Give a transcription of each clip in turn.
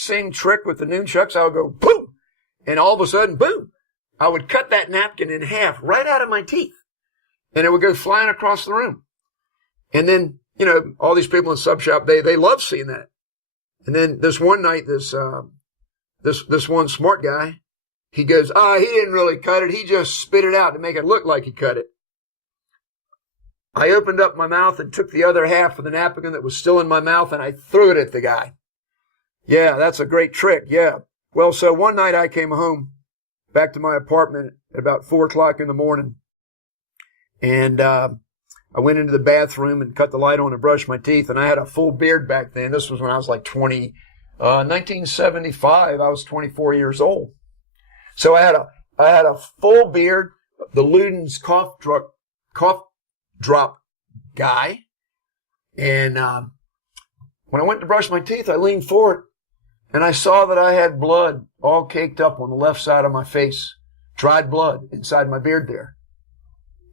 same trick with the nunchucks. I would go boom, and all of a sudden, boom, I would cut that napkin in half right out of my teeth, and it would go flying across the room. And then, all these people in the sub shop, they love seeing that. And then this one night, this one smart guy, he goes, he didn't really cut it. He just spit it out to make it look like he cut it. I opened up my mouth and took the other half of the napkin that was still in my mouth, and I threw it at the guy. Yeah, that's a great trick. Yeah. Well, so one night I came home back to my apartment at about 4:00 in the morning, and I went into the bathroom and cut the light on and brushed my teeth, and I had a full beard back then. This was when I was like 1975. I was 24 years old. So I had a full beard, the Luden's cough drop guy. And when I went to brush my teeth, I leaned forward and I saw that I had blood all caked up on the left side of my face, dried blood inside my beard there.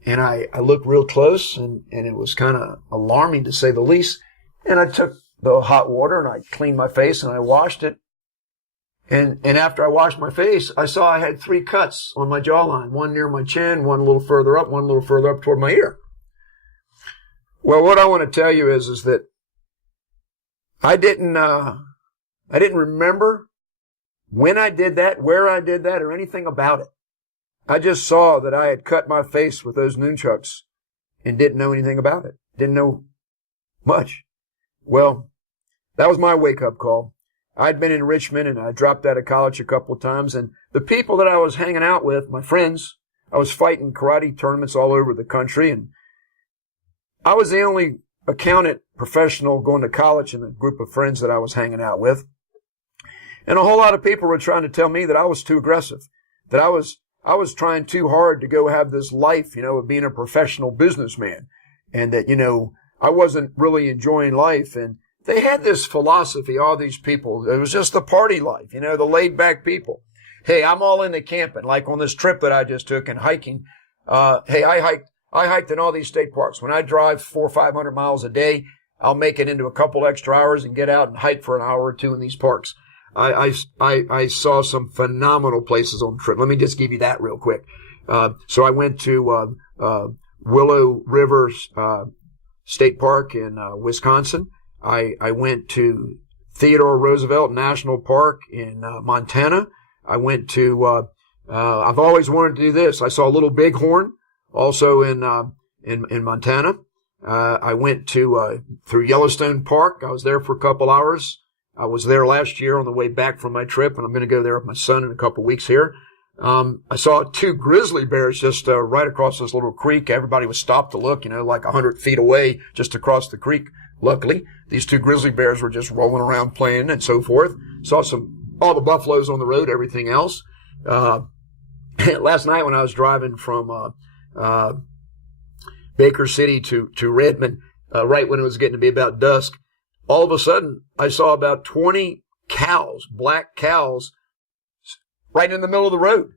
And I looked real close, and it was kind of alarming to say the least. And I took the hot water and I cleaned my face and I washed it. And after I washed my face, I saw I had 3 cuts on my jawline, one near my chin, one a little further up, one a little further up toward my ear. Well, what I want to tell you is that I didn't remember when I did that, where I did that, or anything about it. I just saw that I had cut my face with those nunchucks and didn't know anything about it. Didn't know much. Well, that was my wake-up call. I'd been in Richmond, and I dropped out of college a couple of times, and the people that I was hanging out with, my friends, I was fighting karate tournaments all over the country, and I was the only accountant professional going to college in the group of friends that I was hanging out with. And a whole lot of people were trying to tell me that I was too aggressive, that I was trying too hard to go have this life, of being a professional businessman, and that, I wasn't really enjoying life. And they had this philosophy, all these people. It was just the party life, the laid back people. Hey, I'm all into camping, like on this trip that I just took and hiking. Hey, I hiked in all these state parks. When I drive 400 or 500 miles a day, I'll make it into a couple extra hours and get out and hike for an hour or two in these parks. I saw some phenomenal places on the trip. Let me just give you that real quick. So I went to Willow River State Park in Wisconsin. I went to Theodore Roosevelt National Park in Montana. I went to I've always wanted to do this. I saw Little Bighorn also in Montana. I went through Yellowstone Park. I was there for a couple hours. I was there last year on the way back from my trip, and I'm going to go there with my son in a couple of weeks here. I saw 2 grizzly bears just right across this little creek. Everybody was stopped to look, like 100 feet away just across the creek. Luckily, these 2 grizzly bears were just rolling around playing and so forth. Saw all the buffaloes on the road, everything else. Last night when I was driving from Baker City to Redmond, right when it was getting to be about dusk, all of a sudden I saw about 20 cows, black cows, right in the middle of the road.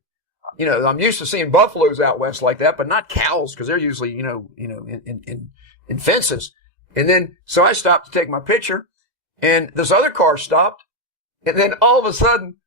I'm used to seeing buffaloes out west like that, but not cows, because they're usually, in fences. And then, so I stopped to take my picture, and this other car stopped, and then all of a sudden,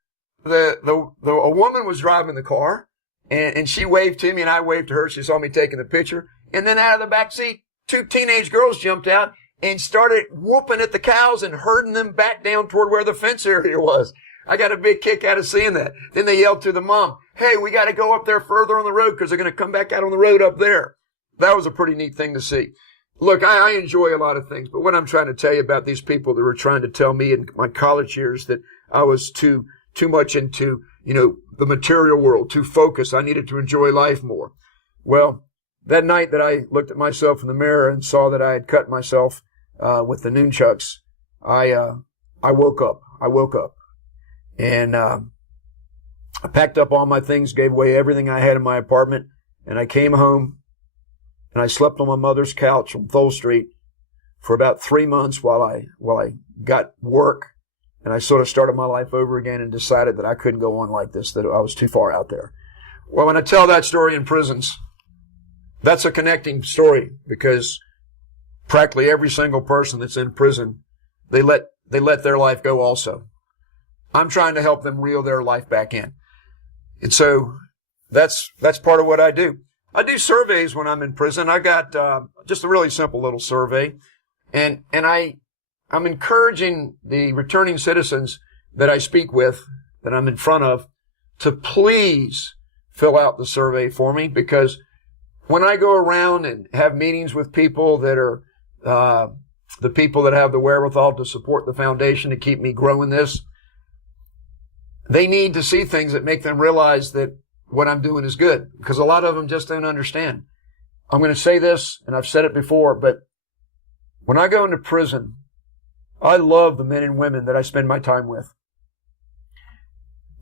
a woman was driving the car, and she waved to me, and I waved to her. She saw me taking the picture, and then out of the back seat, 2 teenage girls jumped out and started whooping at the cows and herding them back down toward where the fence area was. I got a big kick out of seeing that. Then they yelled to the mom, "Hey, we got to go up there further on the road because they're going to come back out on the road up there." That was a pretty neat thing to see. Look, I enjoy a lot of things, but what I'm trying to tell you about these people that were trying to tell me in my college years that I was too much into, the material world, too focused. I needed to enjoy life more. Well, that night that I looked at myself in the mirror and saw that I had cut myself with the nunchucks, I woke up. And I packed up all my things, gave away everything I had in my apartment, and I came home, and I slept on my mother's couch on Thole Street for about 3 months while I got work, and I sort of started my life over again and decided that I couldn't go on like this, that I was too far out there. Well, when I tell that story in prisons, that's a connecting story, because practically every single person that's in prison, they let their life go also. I'm trying to help them reel their life back in. And so that's part of what I do. I do surveys when I'm in prison. I got just a really simple little survey. And I'm encouraging the returning citizens that I speak with, that I'm in front of, to please fill out the survey for me, because when I go around and have meetings with people that are the people that have the wherewithal to support the foundation to keep me growing this, they need to see things that make them realize that what I'm doing is good, because a lot of them just don't understand. I'm going to say this, and I've said it before, but when I go into prison, I love the men and women that I spend my time with.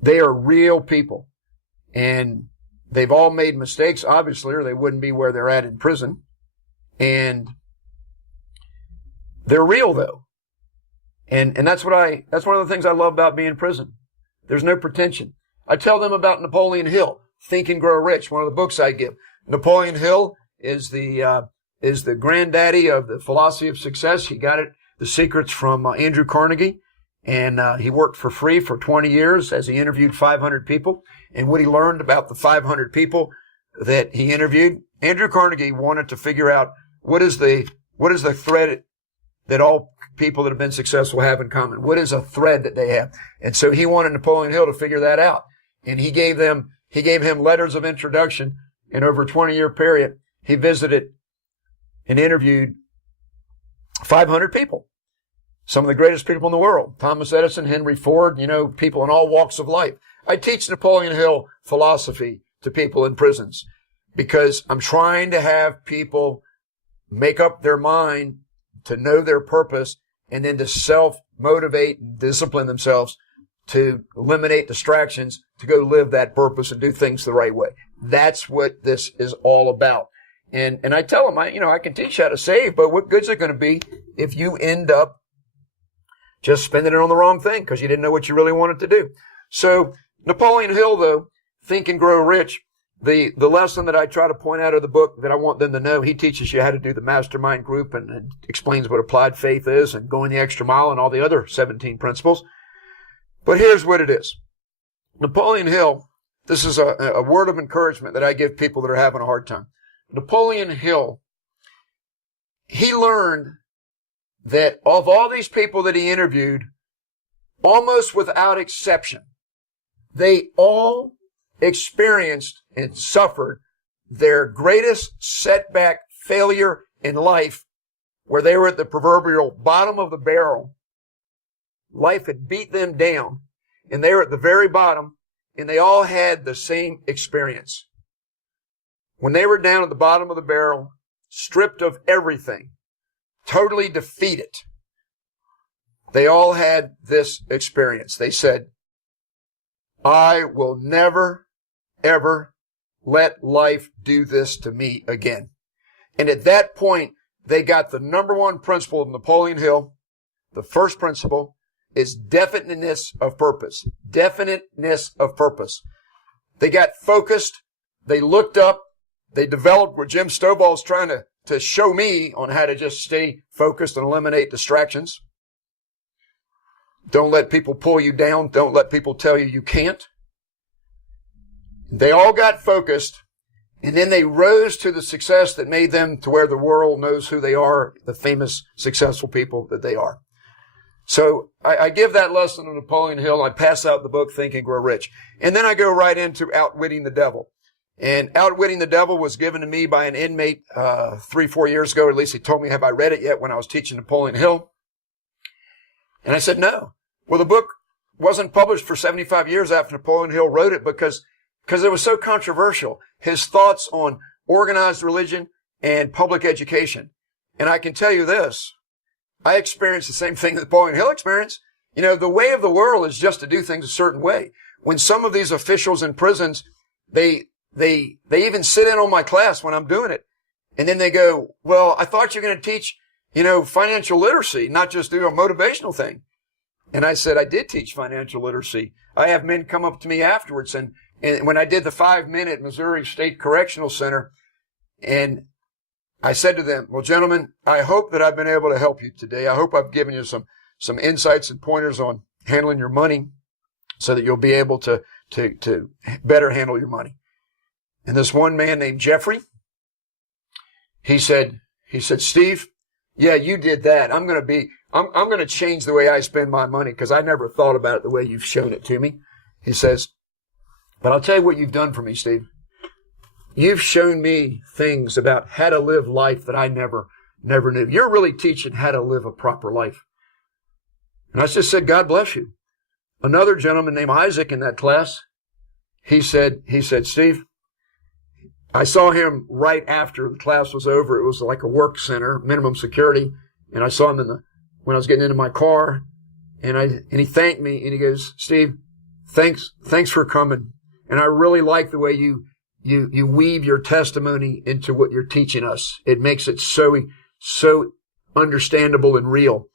They are real people, and they've all made mistakes, obviously, or they wouldn't be where they're at in prison. And they're real, though. And that's one of the things I love about being in prison. There's no pretension. I tell them about Napoleon Hill, Think and Grow Rich, one of the books I give. Napoleon Hill is the granddaddy of the philosophy of success. He got the secrets from Andrew Carnegie, and he worked for free for 20 years as he interviewed 500 people. And what he learned about the 500 people that he interviewed, Andrew Carnegie wanted to figure out what is the thread that all people that have been successful have in common. What is a thread that they have? And so he wanted Napoleon Hill to figure that out. And he gave him letters of introduction. And over a 20-year period, he visited and interviewed 500 people. Some of the greatest people in the world. Thomas Edison, Henry Ford, people in all walks of life. I teach Napoleon Hill philosophy to people in prisons because I'm trying to have people make up their mind to know their purpose and then to self-motivate and discipline themselves to eliminate distractions, to go live that purpose and do things the right way. That's what this is all about. And I tell them, I can teach how to save, but what good's it going to be if you end up just spending it on the wrong thing because you didn't know what you really wanted to do? So Napoleon Hill, though, Think and Grow Rich, the lesson that I try to point out of the book that I want them to know, he teaches you how to do the mastermind group and explains what applied faith is and going the extra mile and all the other 17 principles. But here's what it is. Napoleon Hill, this is a word of encouragement that I give people that are having a hard time. Napoleon Hill, he learned that of all these people that he interviewed, almost without exception, they all experienced and suffered their greatest setback, failure in life, where they were at the proverbial bottom of the barrel. Life had beat them down, and they were at the very bottom, and they all had the same experience. When they were down at the bottom of the barrel, stripped of everything, totally defeated, they all had this experience. They said, I will never, ever let life do this to me again. And at that point, they got the number one principle of Napoleon Hill. The first principle is definiteness of purpose. Definiteness of purpose. They got focused. They looked up. They developed what Jim Stovall's trying to show me on how to just stay focused and eliminate distractions. Don't let people pull you down. Don't let people tell you can't. They all got focused, and then they rose to the success that made them to where the world knows who they are, the famous, successful people that they are. So I give that lesson to Napoleon Hill. I pass out the book, Think and Grow Rich. And then I go right into Outwitting the Devil. And Outwitting the Devil was given to me by an inmate 3-4 years ago. At least he told me, have I read it yet, when I was teaching Napoleon Hill? And I said, no. Well, the book wasn't published for 75 years after Napoleon Hill wrote it because it was so controversial. His thoughts on organized religion and public education. And I can tell you this, I experienced the same thing that Napoleon Hill experienced. The way of the world is just to do things a certain way. When some of these officials in prisons, they even sit in on my class when I'm doing it. And then they go, well, I thought you were going to teach, financial literacy, not just do a motivational thing. And I said, I did teach financial literacy. I have men come up to me afterwards, and when I did the 5-minute Missouri State Correctional Center, and I said to them, well, gentlemen, I hope that I've been able to help you today. I hope I've given you some insights and pointers on handling your money. so that you'll be able to better handle your money. And this one man named Jeffrey, he said, Steve, yeah, you did that. I'm going to change the way I spend my money because I never thought about it the way you've shown it to me. He says, but I'll tell you what you've done for me, Steve. You've shown me things about how to live life that I never knew. You're really teaching how to live a proper life. And I just said, God bless you. Another gentleman named Isaac in that class, he said, Steve, I saw him right after the class was over. It was like a work center, minimum security. And I saw him when I was getting into my car, and he thanked me, and he goes, Steve, thanks for coming. And I really like the way you weave your testimony into what you're teaching us. It makes it so understandable and real.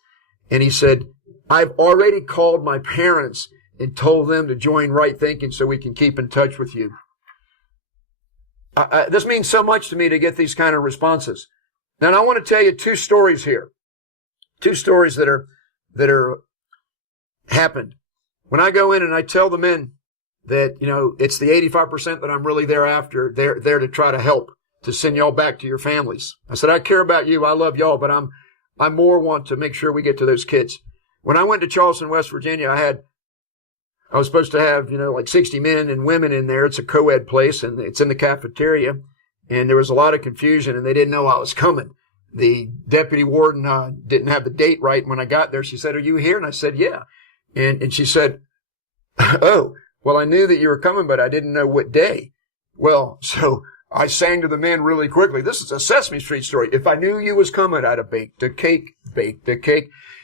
And he said, I've already called my parents and told them to join Right Thinking so we can keep in touch with you. This means so much to me to get these kind of responses. Now, I want to tell you two stories here. Two stories that are happened. When I go in and I tell the men that, it's the 85% that I'm really there after, there to try to help, to send y'all back to your families. I said, I care about you. I love y'all, but I more want to make sure we get to those kids. When I went to Charleston, West Virginia, I was supposed to have, like 60 men and women in there. It's a co-ed place, and it's in the cafeteria. And there was a lot of confusion, and they didn't know I was coming. The deputy warden didn't have the date right. When I got there, she said, are you here? And I said, yeah. And she said, oh, well, I knew that you were coming, but I didn't know what day. Well, so I sang to the men really quickly. This is a Sesame Street story. If I knew you was coming, I'd have baked a cake.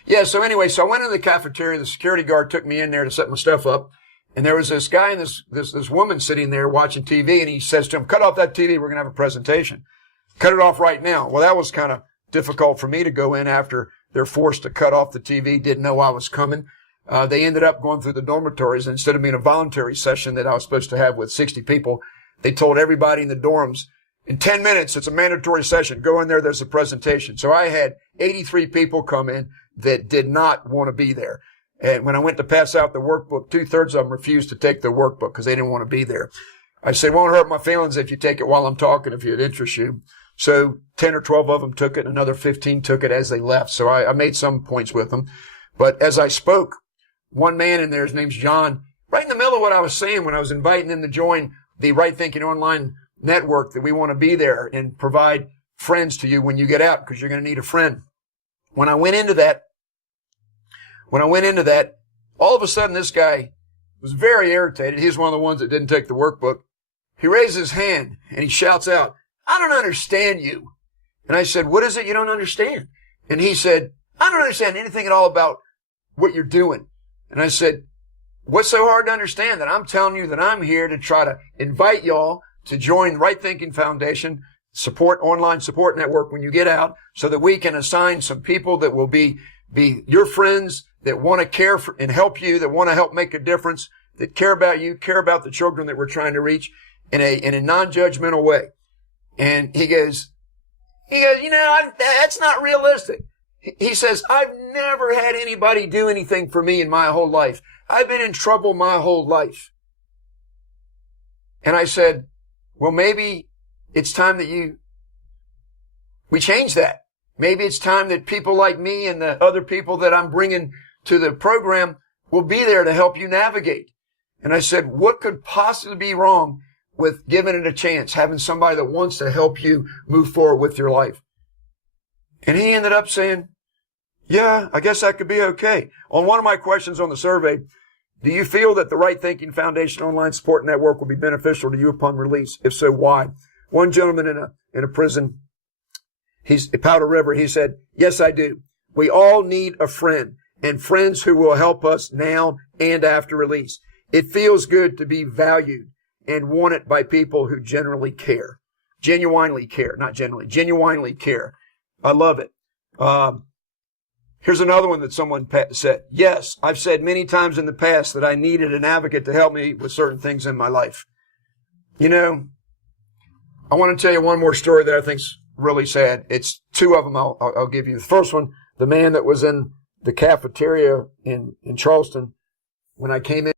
Yeah, so anyway, so I went in the cafeteria. The security guard took me in there to set my stuff up. And there was this guy and this woman sitting there watching TV, and he says to him, cut off that TV. We're going to have a presentation. Cut it off right now. Well, that was kind of difficult for me to go in after they're forced to cut off the TV, didn't know I was coming. They ended up going through the dormitories. And instead of being a voluntary session that I was supposed to have with 60 people, they told everybody in the dorms, in 10 minutes, it's a mandatory session. Go in there, there's a presentation. So I had 83 people come in that did not want to be there. And when I went to pass out the workbook, 2/3 of them refused to take the workbook because they didn't want to be there. I said, it won't hurt my feelings if you take it while I'm talking, if it interests you. So 10 or 12 of them took it, and another 15 took it as they left. So I made some points with them. But as I spoke, one man in there, his name's John, right in the middle of what I was saying when I was inviting them to join the Right Thinking Online network, that we want to be there and provide friends to you when you get out, because you're going to need a friend. When I went into that, all of a sudden this guy was very irritated. He's one of the ones that didn't take the workbook. He raises his hand and he shouts out, I don't understand you. And I said, what is it you don't understand? And he said, I don't understand anything at all about what you're doing. And I said, what's so hard to understand? That I'm telling you that I'm here to try to invite y'all to join Right Thinking Foundation online support network when you get out, so that we can assign some people that will be your friends, that want to care for and help you, that want to help make a difference, that care about you, care about the children that we're trying to reach in a non-judgmental way. And he goes, that's not realistic. He says, I've never had anybody do anything for me in my whole life. I've been in trouble my whole life. And I said, well, maybe it's time that we change that. Maybe it's time that people like me and the other people that I'm bringing to the program will be there to help you navigate. And I said, what could possibly be wrong with giving it a chance, having somebody that wants to help you move forward with your life? And he ended up saying, yeah, I guess that could be okay. On one of my questions on the survey, do you feel that the Right Thinking Foundation Online Support Network will be beneficial to you upon release? If so, why? One gentleman in a prison, he's at Powder River, he said, yes, I do. We all need a friend, and friends who will help us now and after release. It feels good to be valued and wanted by people who genuinely care. Genuinely care, not generally. Genuinely care. I love it. Here's another one that someone said. Yes, I've said many times in the past that I needed an advocate to help me with certain things in my life. I want to tell you one more story that I think's really sad. It's two of them I'll give you. The first one, the man that was in the cafeteria in Charleston when I came in.